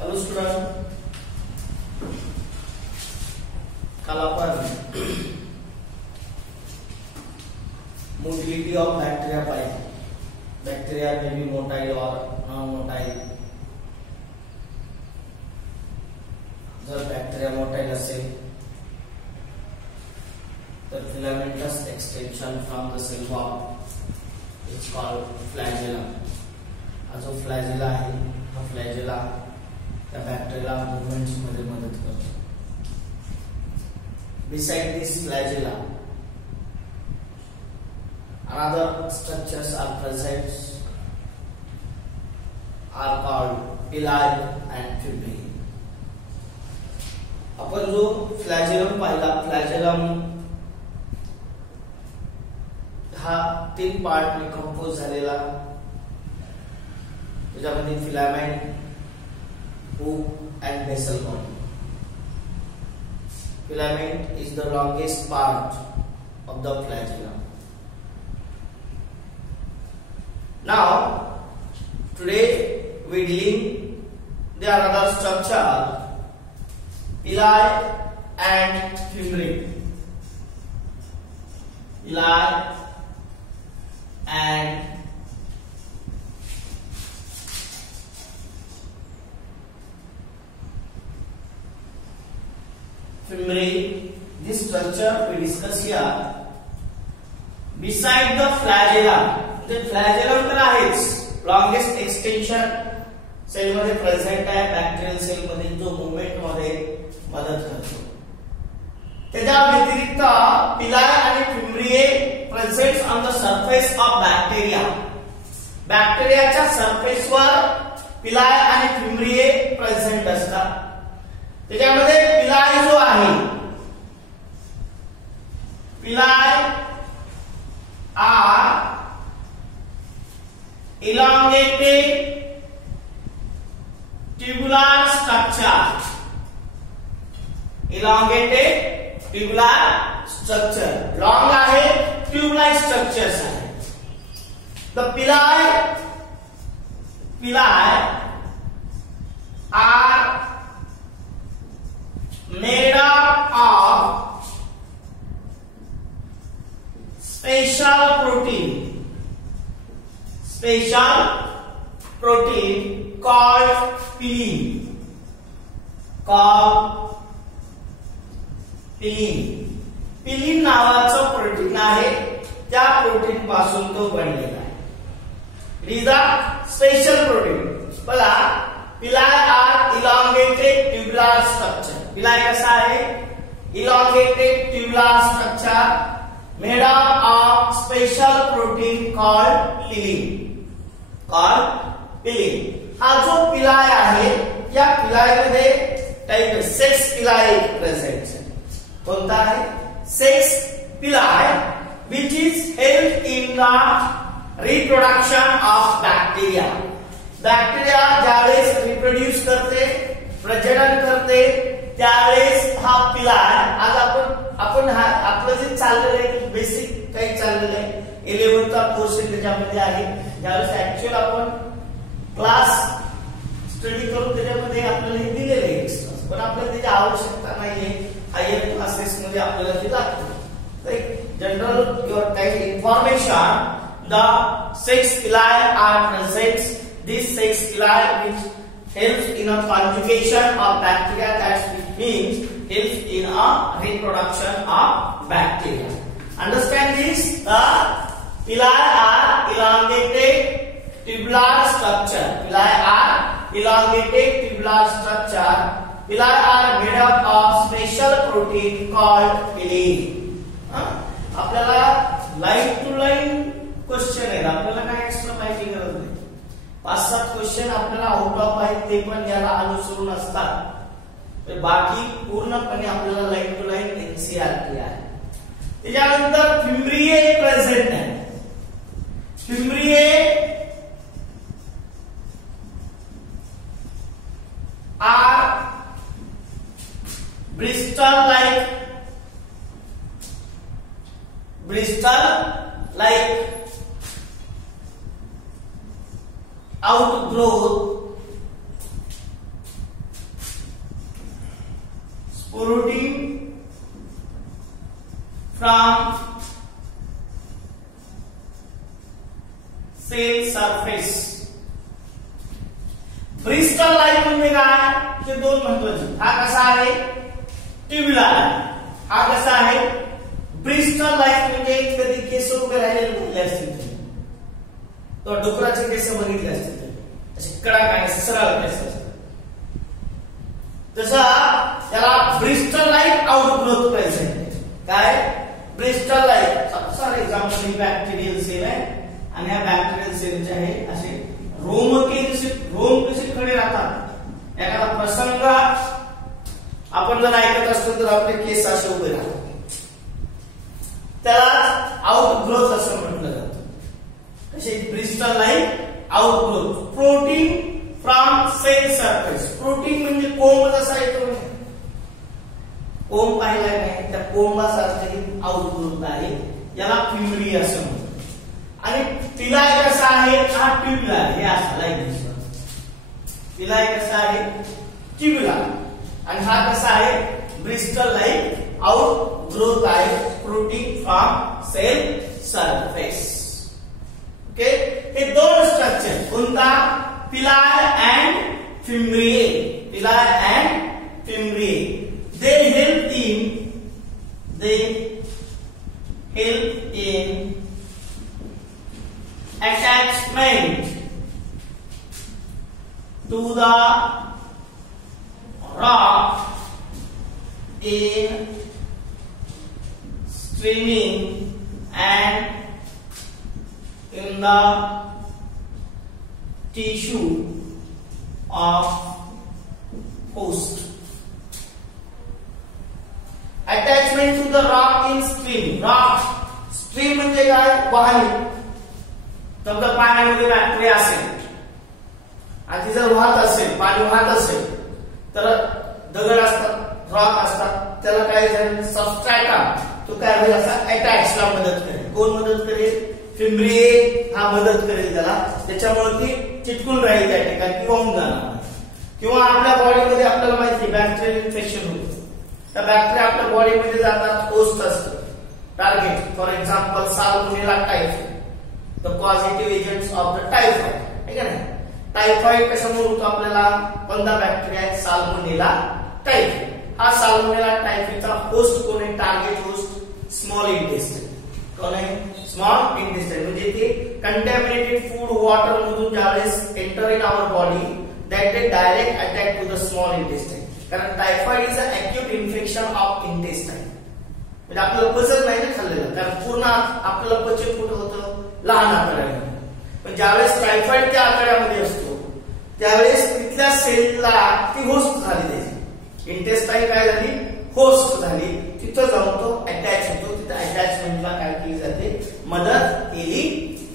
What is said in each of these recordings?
Hello student, कल अपन motility of bacteria पाहिजे. Bacteria may be motile और नॉन मोटाइल. जर बैक्टीरिया मोटाइल असेल तर filamentous extension from the cell wall is called flagella. हा जो फ्लॅजेला आहे हा फ्लॅजेला त्या बॅक्टेरियाला मूवमेंट्स मध्ये मदत करतो. Beside this flagella, another structures are present are called villi and fibri. आपण जो फ्लॅजेलम पाहिला, फ्लॅजेलम हा 3 पार्टने कंपोज झालेला. त्याच्यामध्ये filament, hook and basal body. Filament is the longest part of the flagellum. Now, today we dealing the another structure, villi and fibri. Villi and fibri. This structure we discuss here. Beside the flagella, the flagellum तर आहेच, longest extension sale मध्ये present आहे. Bacterial sale मध्ये जो movement मध्ये मदत करतो. त्याच्या व्यतिरिक्त villi आणि fibri present on the surface of bacteria. बॅक्टेरियाच्या सरफेसवर villi आणि fibri प्रेझेंट असतात. त्याच्यामध्ये villi जो आहे, villi are elongated tubular structure. Elongated tubular structure. Long आहे, tube-like structures आहे. The villi are made up of special protein called pilin. Pilin नावाचं प्रोटीन आहे. त्या प्रोटीन पासून तो बनलेला आहे. It is a special protein. बघा, villi are elongated tubular structure. villi कसा आहे? Elongated tubular structure made up of special protein called pilin. हा जो villi आहे, या villi मध्ये टाइप 6 villi प्रेझेंट आहे. कोणता आहे? 6 villi which is help in the reproduction of bacteria. Bacteria ज्यावेळेस रिप्रोड्यूस करते, प्रजनन करते, त्यावेळेस हा villi. आज आपण आपलं जे चाललेलं आहे, बेसिक काही चाललेलं आहे, 11th चा कोर्स त्याच्यामध्ये आहे. ज्यावेळेस ऍक्च्युअल आपण क्लास स्टडी करून त्याच्यामध्ये आपल्याला हे दिलेले आहे, पण आपल्याला त्याची आवश्यकता नाहीये. हायर क्लासेस मध्ये आपल्याला ते लागतं. तर general your type information, the 6 villi are present. These 6 villi which helps in a conjugation of bacteria, that means helps in a reproduction of bacteria. Understand this? The villi are elongated tubular structure. Villi are elongated tubular structure. Villi are made up of special protein called pilin. आपल्याला line to line question आहे. आपल्याला काय extra माहिती गरज नाही. 5-7 question आपल्याला out of आहेत, ते पण याला अनुसरून असतात. बाकी पूर्णपणे आपल्याला लाइन टू लाइन एनसीईआरटी आहे. त्याच्यानंतर fibri प्रेझेंट आहे. fibri are bristle like outgrowth from cell surface. Bristol light म्हणजे काय, हे दोन महत्वाचे. हा कसा आहे, ट्युब्युलर. हा कसा आहे, ब्रिस्टल लाइट. म्हणजे कधी केस उभे राहिलेले बघितले असतील, तो डुकराचे केस बघितले असतील, असे कडा काय सरळ केस असतात. तसा त्याला ब्रिस्टल लाइट आउटग्रोथ प्रेझेंट. काय bristle light, for example bacterial cell आहे आणि ह्या बॅक्टेरियल सेलचे आहे असे रोम कसे खडे राहतात. एखादा प्रसंग आपण जर ऐकत असतो तर आपले केस असे उभे राहतात, त्याला आउटग्रोथ असं म्हटलं जातं. कसे bristle light outgrowth. Protein from cell surface. Protein म्हणजे कोंब जसा येतो, कोंब पाहिला नाही, त्या कोंबासारखं आउटग्रोथ आहे, याला फिमरी असं म्हणतात. आणि पिलाय कसा आहे, हा ट्युब्युलर. हे असं लाईक दिसतं. पिलाय कसा आहे, ट्युब्युलर. आणि हा कसा आहे, ब्रिस्टल लाइट आउटग्रोथ आहे, protein from cell surface. Okay, हे दोन स्ट्रक्चर कोणता, pili and fimbriae. Pili and fimbriae. They help in attachment to the rock in streaming and in the tissue of host. Attachment to the rock in stream. Rock stream म्हणजे काय, वाहने. समजा पाण्यामध्ये bacteria असेल आणि ती जर वाहत असेल, पाणी वाहत असेल, तर दगड असतात, रॉक असतात, त्याला काय झालं, सबस्ट्रॅटा, तो काय होईल, असा अटॅचला मदत करेल. कोण मदत करेल, फिम्ब्रिए हा मदत करेल त्याला. त्याच्यामुळे ती चिटकून राहील त्या ठिकाणी, वाहून जाणार. किंवा आपल्या बॉडीमध्ये आपल्याला माहिती बॅक्टेरियल इन्फेक्शन होतं, त्या बॅक्टेरिया आपल्या बॉडीमध्ये जातात, होस्ट असतं target. For example salmonella typhoid, the positive agents of the typhoid. ठीक आहे ना. टायफॉइड कशामुळे होतो आपल्याला, कोणता बॅक्टेरिया आहे, साल्मोनेला टायफॉइड. हा साल्मोनेला टायफॉइडचा होस्ट कोण आहे, टार्गेट होस्ट स्मॉल इंटेस्टाइन. कोण आहे, स्मॉल इंटेस्टाइन. म्हणजे ते कंटॅमिनेटेड फूड वॉटर मधून ज्यावेळेस enter in our body, that they direct attack to the small intestine. कारण typhoid is a acute infection of intestine. म्हणजे आपल्याला पचत नाही ना खाल्लेलं, कारण पूर्ण आपल्याला पचन कुठं होतं, लहान आतड्यामध्ये. पण ज्यावेळेस टायफॉइड त्या आतड्यामध्ये असतो त्यावेळेस तिथल्या सेलला ती होस्ट झाली, त्याची इंटेस्टाइन काय झाली, होस्ट झाली. तिथं जाऊन तो अटॅच होतो. तिथं अटॅचमेंटला काय केली जाते, मदत केली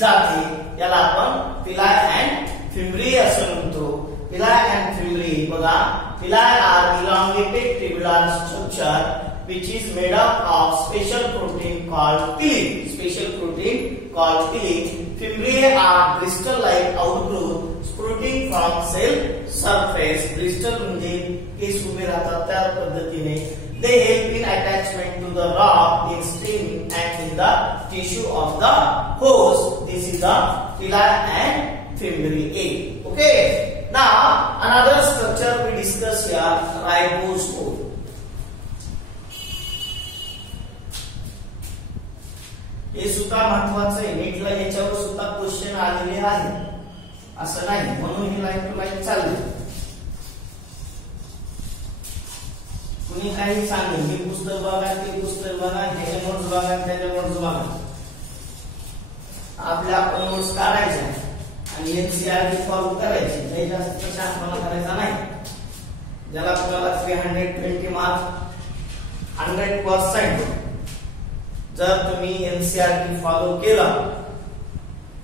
जाते. याला आपण पिलाय अँड फिम्ब्रिए असं म्हणतो. पिलाय अँड फिम्ब्रिए बघा, पिलाय are elongated tubular structure which is made up of special protein called pili. Special protein called pili. Fimbriae are bristol-like outgrowth protein from cell surface. Bristol म्हणजे केस उभे राहतात त्या पद्धतीने. They help in attachment to the rock in stream and in the tissue of the host. This is the pili and fimbriae. Okay. Now another structure we discuss here, ribosome. हे सुद्धा महत्वाचं आहे. नीटला याच्यावर सुद्धा क्वेश्चन आलेले आहे, असं नाही, म्हणून ही लाईन टू लाईन चालली. कुणी काही सांगेल, हे पुस्तक बघा, ते पुस्तक बघा, ह्याच्या नोट्स बघा, त्याच्या नोट्स बघा. आपल्या आपण नोट्स काढायच्या आणि एनसीआरटी फॉलो करायची. काही जास्त शांतपणा करायचा नाही. ज्याला तुम्हाला 320 मार्क 100% जर तुम्ही एनसीआरटी फॉलो केला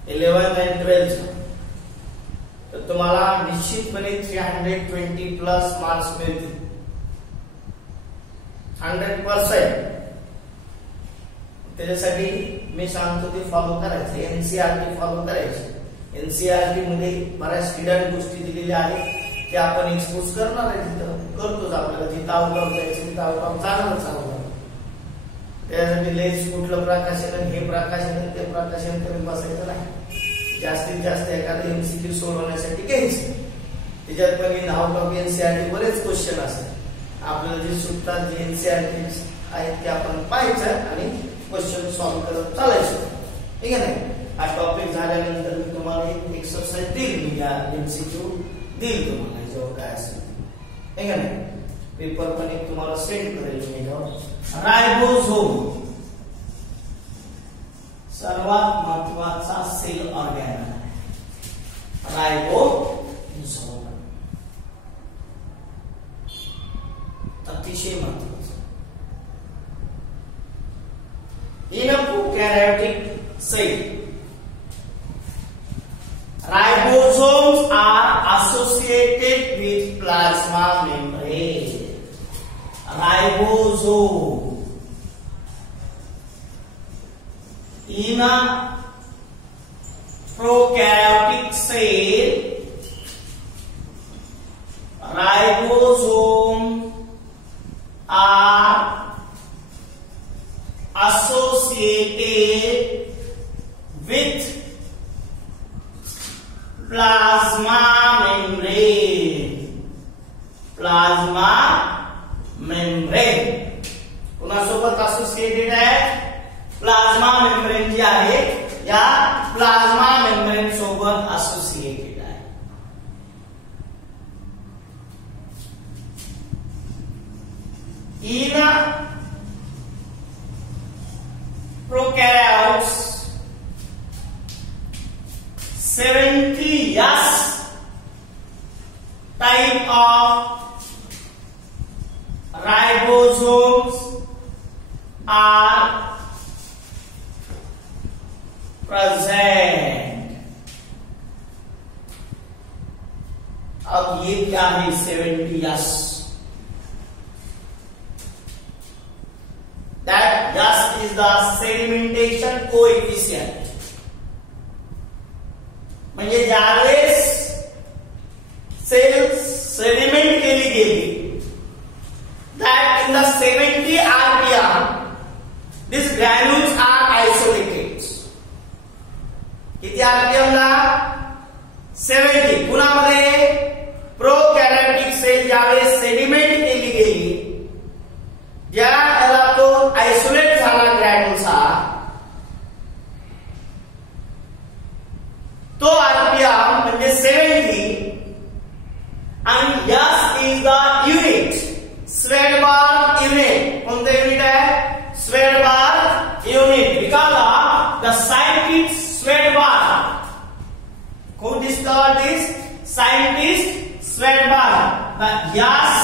11th आणि 12th तर तुम्हाला निश्चितपणे 320 प्लस मार्क्स मिळतील 100%. त्याच्यासाठी मी सांगतो ते फॉलो करायचं, एनसीआरटी फॉलो करायची. एनसीआरटी मध्ये बऱ्याच हिडन गोष्टी दिलेल्या आहेत, ते आपण एक्सपोज करणार आहे. तिथं करतोच, आपल्याला जिथं आउट ऑफ जायचं तिथं आउट ऑफ जाणारच आहोत. त्यासाठी लेन्स कुठलं प्रकाशन, हे प्रकाशन ते प्रकाशन करून बसायचं नाही. जास्तीत जास्त एखादा एमसीक्यू सोडवण्यासाठी घ्यायचं. त्याच्यात पण इन आउट ऑफ एनसीईआरटी बरेच क्वेश्चन असतात. आपल्याला जे सुटतात, जे एनसीईआरटी आहेत ते आपण पाहायचं आणि क्वेश्चन सॉल्व्ह करत चालायचं. ठीक आहे ना. हा टॉपिक झाल्यानंतर मी तुम्हाला एक एक्सरसाइज देईल, मी या एमसीक्यू देईल तुम्हाला जेव्हा काय असेल. ठीक आहे ना. पेपर पण एक तुम्हाला सेंड करेल मी. रायबोझोम सर्वात महत्वाचा सेल ऑर्गॅन आहे. रायबोझोम अतिशय महत्वाचं. In a prokaryotic cell, ribosomes are associated with plasma membrane. Ribosome in a prokaryotic cell, ribosome are associated with plasma membrane. Plasma membrane कोणासोबत असोसिएटेड आहे? प्लाझ्मा मेम्ब्रेन जी आहे या प्लाझ्मा मेम्ब्रेन सोबत associated आहे. In prokaryotes 70 type of ribosomes are present. अब ये क्या है 70? That just is the sedimentation coefficient. म्हणजे ज्यावेळेस सेल सेडिमेंट केली गेली, that in the 70 rpm these granules are isolated. किती rpm ला? 70. कुणामध्ये? प्रोकॅरियोटिक सेल ज्यावेळेस सेडिमेंट केली गेली, ज्याला तो आयसोलेट झाला ग्रॅन्युल्स हा, तो आरपीएम म्हणजे 70 आणि S is the unit, Svedberg unit. कोणतं युनिट आहे? Svedberg unit. Because of the scientist Svedberg. Who discovered this? Scientist Svedbar. The S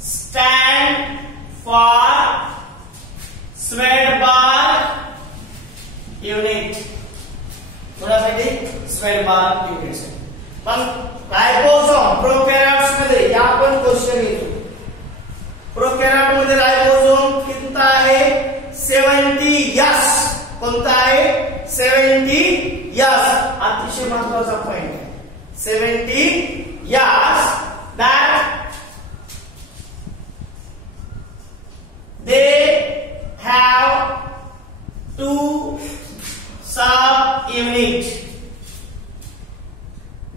stand for Svedbar unit. कोणासाठी? स्वेडबार युनिट. पण रायबोसोम प्रोकॅरियोट्स मध्ये या पण क्वेश्चन येतो. प्रोकॅरियोट मध्ये रायबोसोम कितना आहे? 70 कोणता आहे? 70 अतिशय महत्वाचा पॉइंट आहे. 70 that they have two sub-units.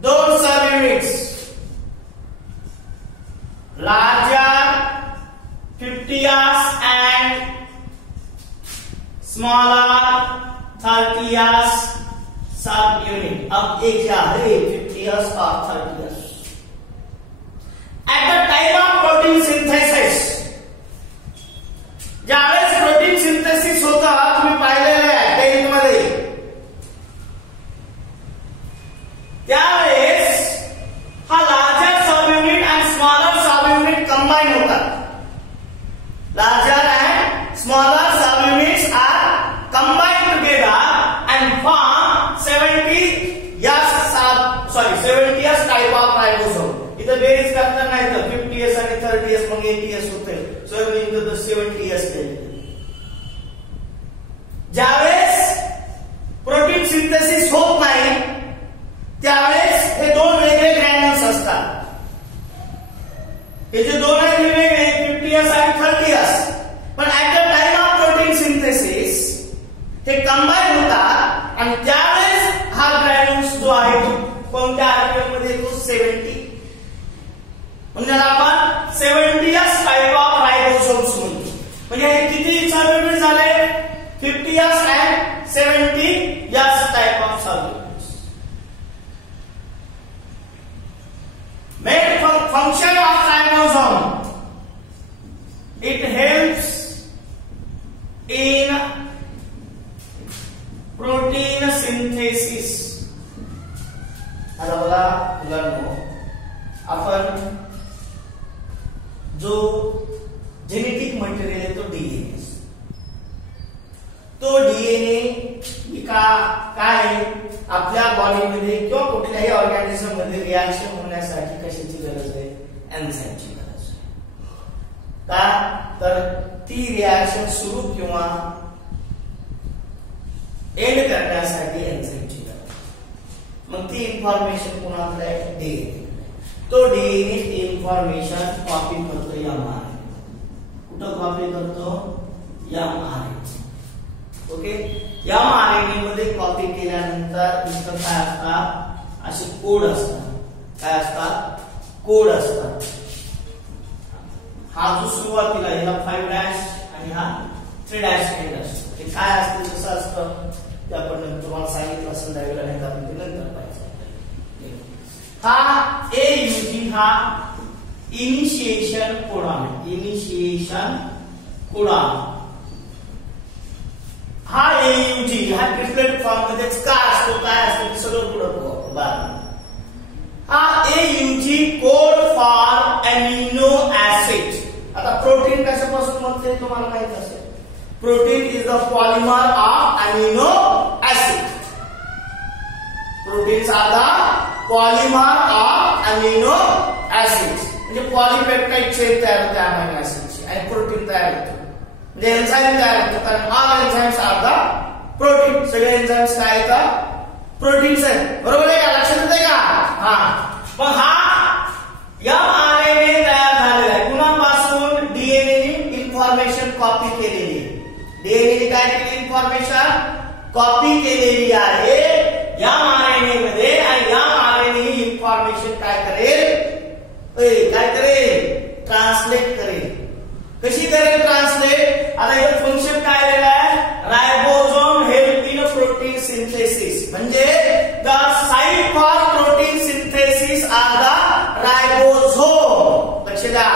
Those sub-units larger 50s and smaller 30s sub-unit. अब एक क्या है 50s और 30s. At the time of protein synthesis, ज्यावेळेस प्रोटीन सिंथेसिस होतं तुम्ही पाहिलेलं आहे टेक्निक मध्ये, त्यावेळेस हा लार्जर सब युनिट आणि स्मॉलर सब युनिट कंबाईन होतात. Larger and smaller sub units are combine together and form 70s type of ribosome. इथं बेरीज करता नाही तर 50s आणि 30s मग 80s होते. सो इथं तर 70s केले. ज्यावेळेस प्रोटीन सिंथेसिस होत नाही त्यावेळेस हे दोन वेगळे ग्रॅन्युल्स असतात. हे जे दोन आहेत वेगवेगळे 50s आणि 30s. पण at the time of protein हे कंबाईन होतात आणि त्यावेळेस हा ग्रॅन्युल्स जो आहे कोणत्या आरपीएम मध्ये येतो 70. म्हणजे आपण 70th टाइप ऑफ रायबोसोम्स म्हणतो. म्हणजे हे किती सबयुनिट झाले 50th and 70th type of subunits. Main function of ribosome, it helps in protein synthesis. आता बघा मुलांनो, आपण जो जेनेटिक मटेरियल आहे तो डीएनए. तो डीएनए काय आपल्या बॉडीमध्ये किंवा कुठल्याही ऑर्गॅनिझम मध्ये रिॲक्शन होण्यासाठी कशाची गरज आहे एन्झाईमची गरज आहे. का तर ती रिॲक्शन सुरू किंवा एंड करण्यासाठी एन्झाईमची गरज. मग ती इन्फॉर्मेशन कोणाकडे आहे डीएनए. तो डीएनए इन्फॉर्मेशन कॉपी करतो एमआरएनए. कुठं कॉपी करतो एमआरएनए. ओके, एमआरएनए मध्ये कॉपी केल्यानंतर इथं काय असतात असे कोड असतात. काय असतात कोड असतात. हा जो सुरुवातीला याला 5 डॅश आणि हा 3 डॅश एंड असतो. ते काय असतं कसं असतं ते आपण तुम्हाला सांगितलं असेल त्यावेळेला, नाही तर आपण ते नंतर पाहिजे. हा एयूजी हा इनिशिएशन कोडॉन. इनिशिएशन कोडॉन हा एयूजी हा ट्रिपलेट फॉर्म मध्येच काय असतो काय असतो ते सगळं पुढे बघा. हा AUG code for amino acid. आता प्रोटीन कशापासून बनते तुम्हाला माहित असेल. Protein is the polymer of amino acid. Proteins are the polymer of amino acid. म्हणजे पॉलीपेप्टाइड चेन तयार होते अमिनो ऍसिडची आणि प्रोटीन तयार होते. म्हणजे एन्झाईम तयार होतो. कारण all enzymes are the protein. सगळे एन्झाईम्स काय आहेत प्रोटीन्स आहेत. बरोबर आहे का? लक्षात येते का? हा. मग हा एमआरएनए तयार झालेला आहे. कुणापासून डीएनए ने इन्फॉर्मेशन कॉपी केलेली आहे. डीएनए काय केली इन्फॉर्मेशन कॉपी केलेली आहे एमआरएनए मध्ये. आणि एमआरएनए ही इन्फॉर्मेशन काय करेल ट्रान्सलेट करेल. कशी करेल ट्रान्सलेट? आता इथे फंक्शन काय दिलेलं आहे ribosome help in protein synthesis. म्हणजे the site for protein synthesis are the ribosome. लक्ष द्या,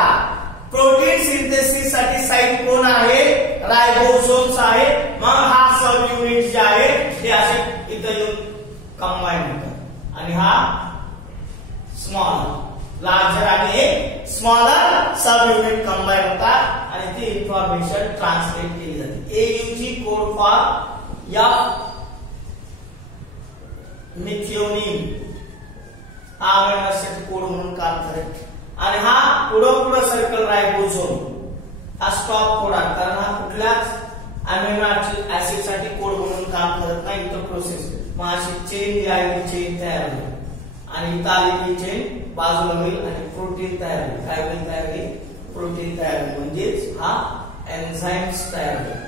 प्रोटीन सिंथेसिस साठी साइट कोण आहे रायबोसोम्स आहे. मग हा सब युनिट जे आहे ते असे इथं येऊन कंबाईन होतात. आणि हा स्मॉल लार्जर आणि एक स्मॉलर सब युनिट कंबाईन होतात आणि ती इन्फॉर्मेशन ट्रान्सलेट केली जाते. एयूजी कोड फॉर या मिथिओनिन हा अमिनो ऍसिड कोड म्हणून काम करेल. आणि हा पुढे सर्कल रायबोसोम हा स्टॉप कोड आहे. कारण हा कुठल्याच अमिनो ऍसिड साठी कोड म्हणून काम करत नाही. इथं प्रोसेस मग अशी चेन जी आहे चेन तयार होईल आणि इथं आलेली चेन बाजूला होईल आणि प्रोटीन तयार होईल. काय होईल तयार होईल प्रोटीन तयार होईल. म्हणजेच हा एन्झाईम्स तयार होईल.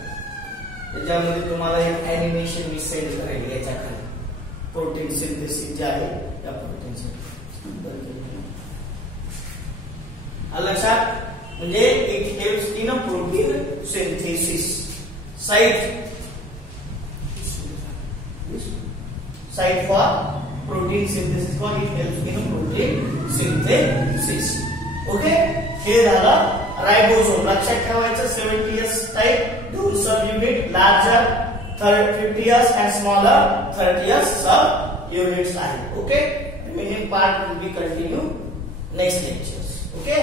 त्याच्यामध्ये तुम्हाला एक अॅनिमेशन मी सेंड करेल याच्या खाली. प्रोटीन सिंथेसिस जे आहे त्या प्रोटीन सिंथेसिस लक्षात. म्हणजे it helps in a protein synthesis. Site for protein synthesis called it helps in protein synthesis. Okay, हे झालं रायबोसोम. लक्षात ठेवायचं 70th type 2 sub unit larger 50th and smaller 30th sub units आहे. Okay, remaining part will be continue next lectures. Okay.